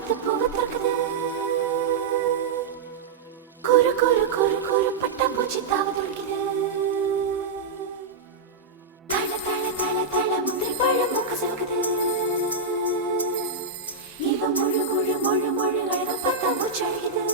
காத்து பூவத்திருக்குது. குரு குரு குரு குரு பட்டாம்பூச்சி தாவ துடிக்குது. தள தள தள தள முந்திரி பழம் மூக்க சிவக்குது. இவ முழு முழு முழு முழு அழக பட்டாம்பூச்சி அழகுது.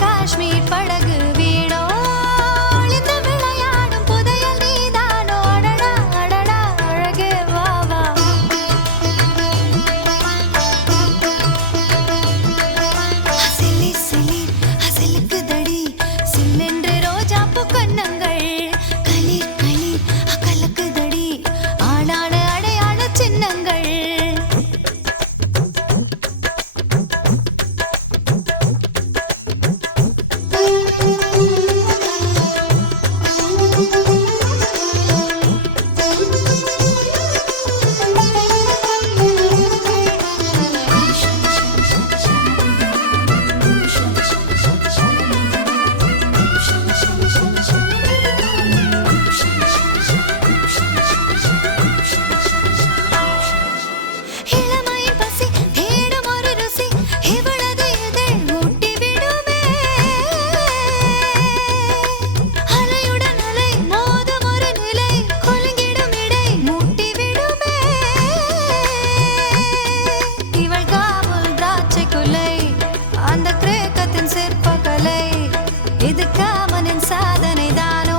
காஷ்மீர் படகு வீடோ இந்த விளையாடும் புதையல் நீதானோ அடடா அடடா அழகே வா வா சிலி சிலி அசலுக்கு தடி சில்லென்று ரோஜா பூ கண்ணங்கள் களிர் களிர் அகலுக்கு தடி ஆளான அடையாள சின்னங்கள் இது காமனின் சாதனை தானோ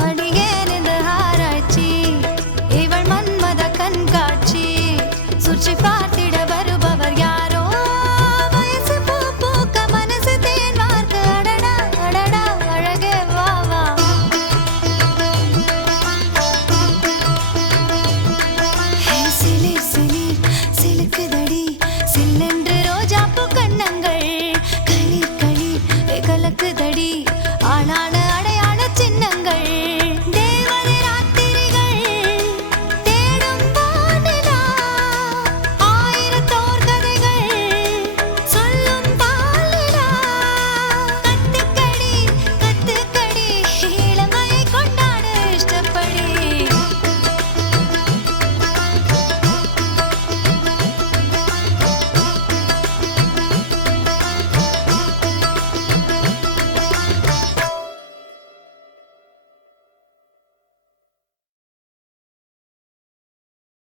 அடியேன் இந்த ஆராய்ச்சி இவள் மன்மத கண்காட்சி சுற்றி